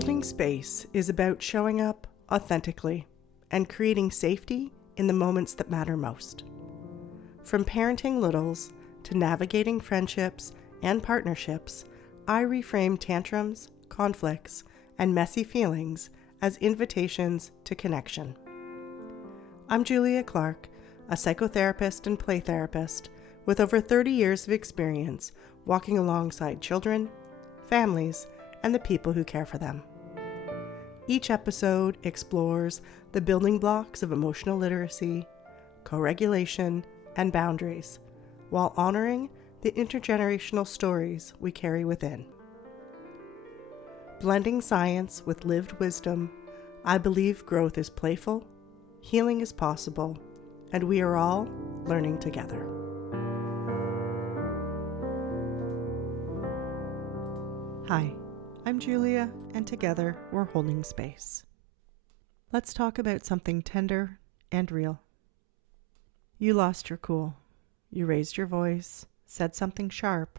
Holding space is about showing up authentically and creating safety in the moments that matter most. From parenting littles to navigating friendships and partnerships, I reframe tantrums, conflicts, and messy feelings as invitations to connection. I'm Julia Clark, a psychotherapist and play therapist with over 30 years of experience walking alongside children, families, and the people who care for them. Each episode explores the building blocks of emotional literacy, co-regulation, and boundaries, while honoring the intergenerational stories we carry within. Blending science with lived wisdom, I believe growth is playful, healing is possible, and we are all learning together. Hi, I'm Julia, and together we're holding space. Let's talk about something tender and real. You lost your cool. You raised your voice, said something sharp,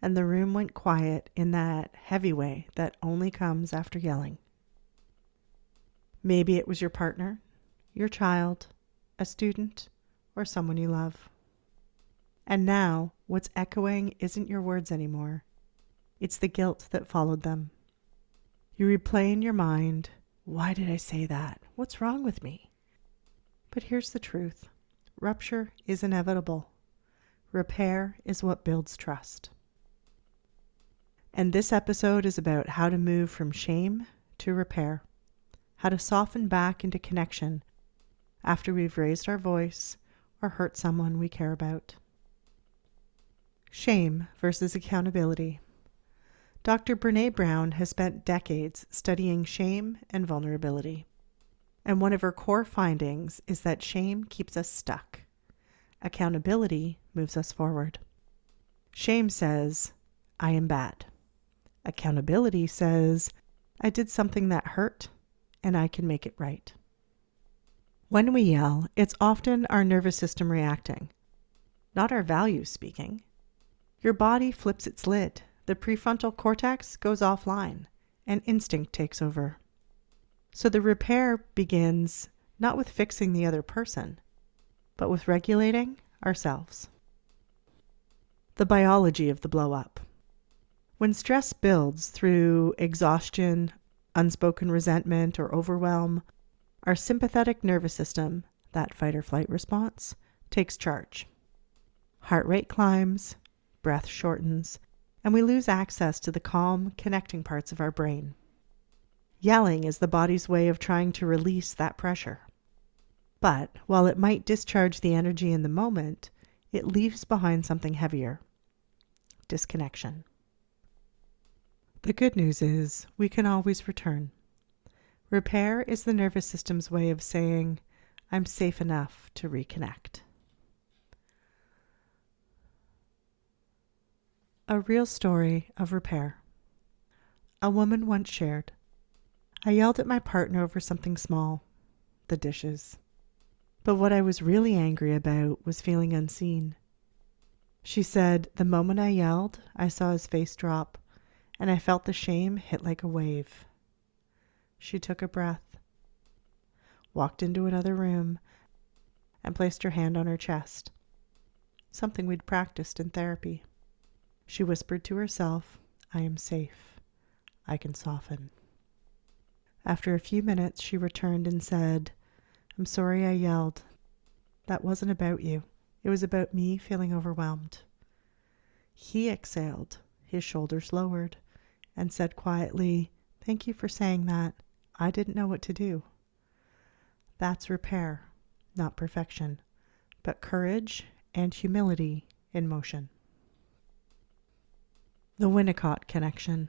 and the room went quiet in that heavy way that only comes after yelling. Maybe it was your partner, your child, a student, or someone you love. And now, what's echoing isn't your words anymore. It's the guilt that followed them. You replay in your mind, why did I say that? What's wrong with me? But here's the truth. Rupture is inevitable. Repair is what builds trust. And this episode is about how to move from shame to repair, how to soften back into connection after we've raised our voice or hurt someone we care about. Shame versus accountability. Dr. Brené Brown has spent decades studying shame and vulnerability. And one of her core findings is that shame keeps us stuck. Accountability moves us forward. Shame says, I am bad. Accountability says, I did something that hurt, and I can make it right. When we yell, it's often our nervous system reacting, not our values speaking. Your body flips its lid. The prefrontal cortex goes offline, and instinct takes over. So the repair begins not with fixing the other person, but with regulating ourselves. The biology of the blow-up. When stress builds through exhaustion, unspoken resentment, or overwhelm, our sympathetic nervous system, that fight or flight response, takes charge. Heart rate climbs, breath shortens, and we lose access to the calm, connecting parts of our brain. Yelling is the body's way of trying to release that pressure. But while it might discharge the energy in the moment, it leaves behind something heavier: disconnection. The good news is we can always return. Repair is the nervous system's way of saying, I'm safe enough to reconnect. A real story of repair. A woman once shared, I yelled at my partner over something small, the dishes. But what I was really angry about was feeling unseen. She said, the moment I yelled, I saw his face drop, and I felt the shame hit like a wave. She took a breath, walked into another room, and placed her hand on her chest, something we'd practiced in therapy. She whispered to herself, I am safe. I can soften. After a few minutes, she returned and said, I'm sorry I yelled. That wasn't about you. It was about me feeling overwhelmed. He exhaled, his shoulders lowered, and said quietly, thank you for saying that. I didn't know what to do. That's repair, not perfection, but courage and humility in motion. The Winnicott connection.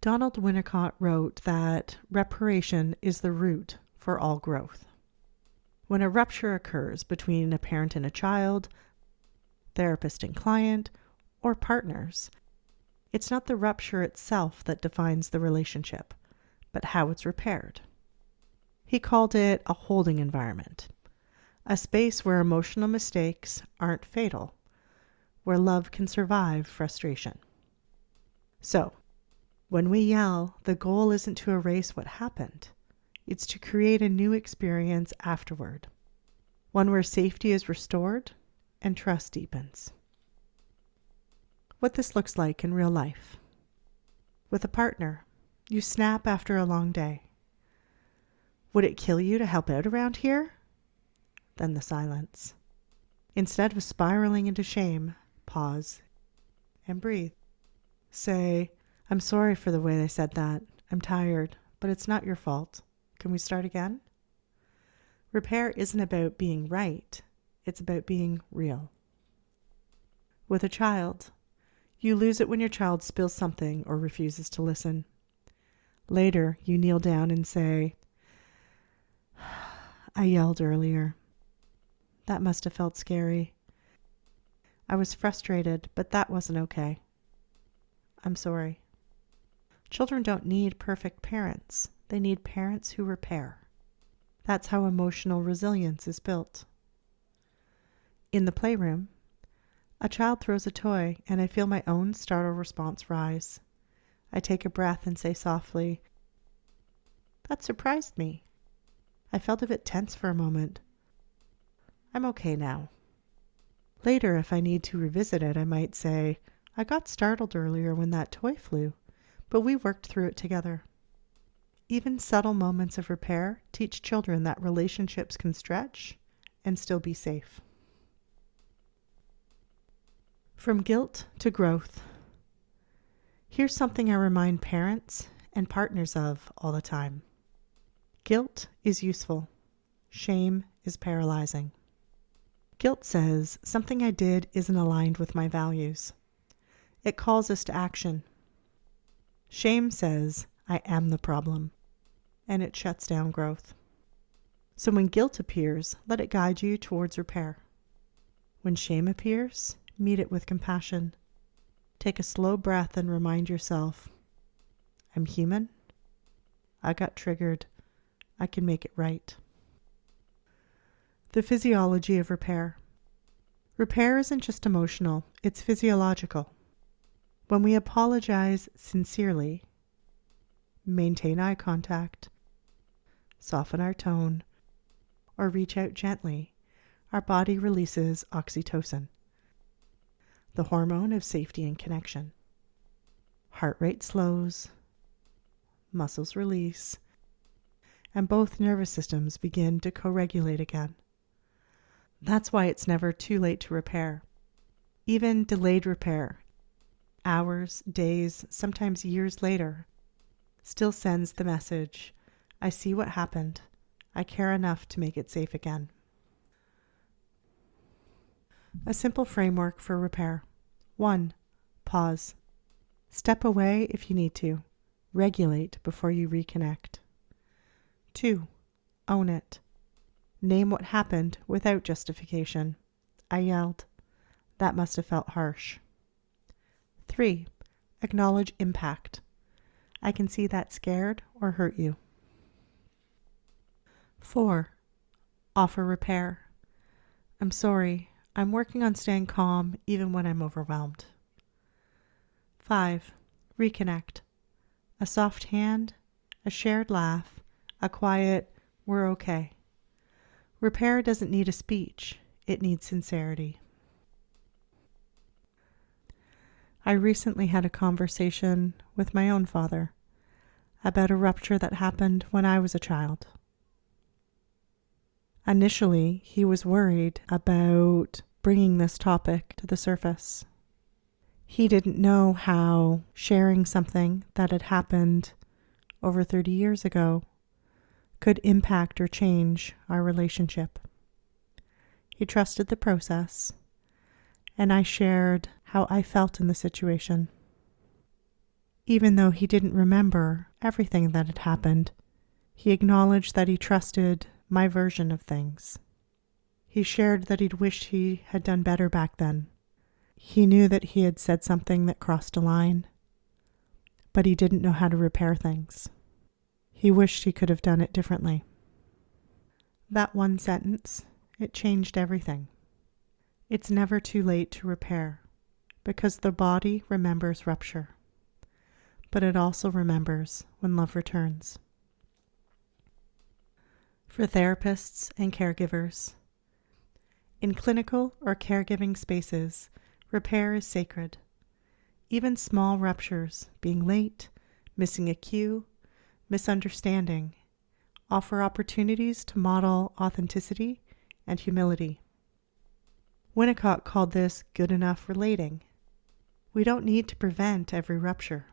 Donald Winnicott wrote that reparation is the root for all growth. When a rupture occurs between a parent and a child, therapist and client, or partners, it's not the rupture itself that defines the relationship, but how it's repaired. He called it a holding environment, a space where emotional mistakes aren't fatal, where love can survive frustration. So, When we yell, the goal isn't to erase what happened. It's to create a new experience afterward, one where safety is restored and trust deepens. What this looks like in real life. With a partner, you snap after a long day. Would it kill you to help out around here? Then the silence. Instead of spiraling into shame, pause and breathe. Say, I'm sorry for the way I said that. I'm tired, but it's not your fault. Can we start again? Repair isn't about being right. It's about being real. With a child, you lose it when your child spills something or refuses to listen. Later, you kneel down and say, I yelled earlier. That must have felt scary. I was frustrated, but that wasn't okay. I'm sorry. Children don't need perfect parents. They need parents who repair. That's how emotional resilience is built. In the playroom, a child throws a toy and I feel my own startle response rise. I take a breath and say softly, that surprised me. I felt a bit tense for a moment. I'm okay now. Later, if I need to revisit it, I might say, I got startled earlier when that toy flew, but we worked through it together. Even subtle moments of repair teach children that relationships can stretch and still be safe. From guilt to growth. Here's something I remind parents and partners of all the time. Guilt is useful. Shame is paralyzing. Guilt says something I did isn't aligned with my values. It calls us to action. Shame says I am the problem, and it shuts down growth. So when guilt appears, let it guide you towards repair. When shame appears, meet it with compassion. Take a slow breath and remind yourself, I'm human. I got triggered. I can make it right. The physiology of repair. Repair isn't just emotional, it's physiological. When we apologize sincerely, maintain eye contact, soften our tone, or reach out gently, our body releases oxytocin, the hormone of safety and connection. Heart rate slows, muscles release, and both nervous systems begin to co-regulate again. That's why it's never too late to repair. Even delayed repair, hours, days, sometimes years later, still sends the message, I see what happened. I care enough to make it safe again. A simple framework for repair. 1. Pause. Step away if you need to. Regulate before you reconnect. 2. Own it. Name what happened without justification. I yelled. That must have felt harsh. 3. Acknowledge impact. I can see that scared or hurt you. 4. Offer repair. I'm sorry. I'm working on staying calm even when I'm overwhelmed. 5. Reconnect. A soft hand, a shared laugh, a quiet, we're okay. Repair doesn't need a speech. It needs sincerity. I recently had a conversation with my own father about a rupture that happened when I was a child. Initially, he was worried about bringing this topic to the surface. He didn't know how sharing something that had happened over 30 years ago could impact or change our relationship. He trusted the process, and I shared how I felt in the situation. Even though he didn't remember everything that had happened, he acknowledged that he trusted my version of things. He shared that he'd wished he had done better back then. He knew that he had said something that crossed a line, but he didn't know how to repair things. He wished he could have done it differently. That one sentence, it changed everything. It's never too late to repair, because the body remembers rupture. but it also remembers when love returns. For therapists and caregivers, in clinical or caregiving spaces, repair is sacred. Even small ruptures, being late, missing a cue, misunderstanding, offer opportunities to model authenticity and humility. Winnicott called this good enough relating. We don't need to prevent every rupture.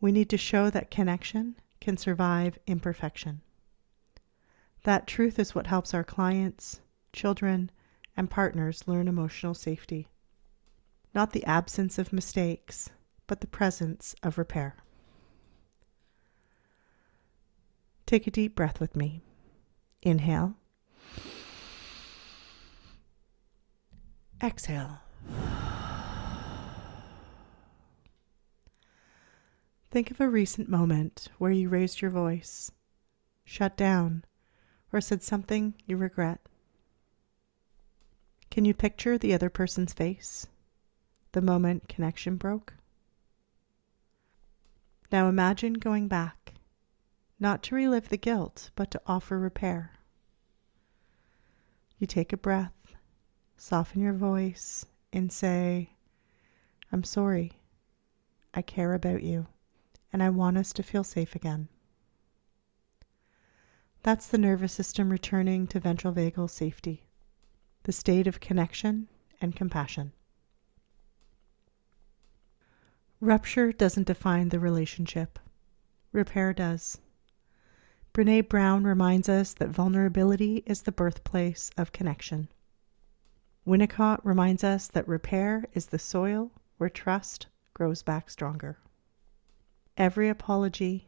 We need to show that connection can survive imperfection. That truth is what helps our clients, children, and partners learn emotional safety. Not the absence of mistakes, but the presence of repair. Take a deep breath with me. Inhale. Exhale. Think of a recent moment where you raised your voice, shut down, or said something you regret. Can you picture the other person's face, the moment connection broke? Now imagine going back, not to relive the guilt, but to offer repair. You take a breath, soften your voice, and say, "I'm sorry. I care about you, and I want us to feel safe again." That's the nervous system returning to ventral vagal safety, the state of connection and compassion. Rupture doesn't define the relationship. Repair does. Brené Brown reminds us that vulnerability is the birthplace of connection. Winnicott reminds us that repair is the soil where trust grows back stronger. Every apology,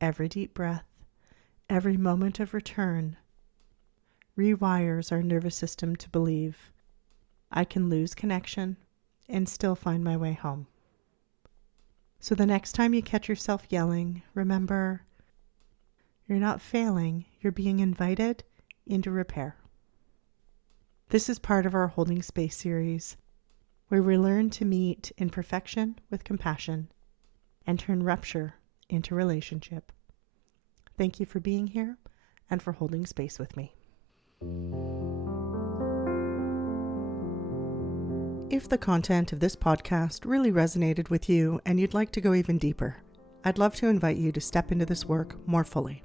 every deep breath, every moment of return rewires our nervous system to believe I can lose connection and still find my way home. So the next time you catch yourself yelling, remember, you're not failing, you're being invited into repair. This is part of our Holding Space series, where we learn to meet imperfection with compassion and turn rupture into relationship. Thank you for being here and for holding space with me. If the content of this podcast really resonated with you and you'd like to go even deeper, I'd love to invite you to step into this work more fully.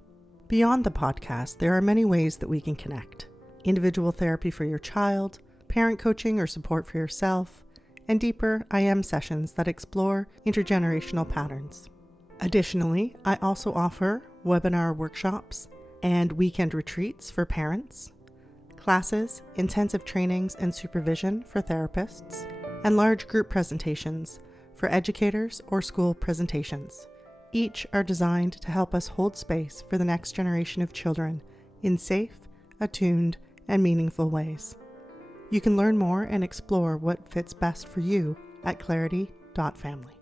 Beyond the podcast, there are many ways that we can connect. Individual therapy for your child, parent coaching or support for yourself, and deeper IM sessions that explore intergenerational patterns. Additionally, I also offer webinar workshops and weekend retreats for parents, classes, intensive trainings and supervision for therapists, and large group presentations for educators or school presentations. Each are designed to help us hold space for the next generation of children in safe, attuned, and meaningful ways. You can learn more and explore what fits best for you at clarity.family.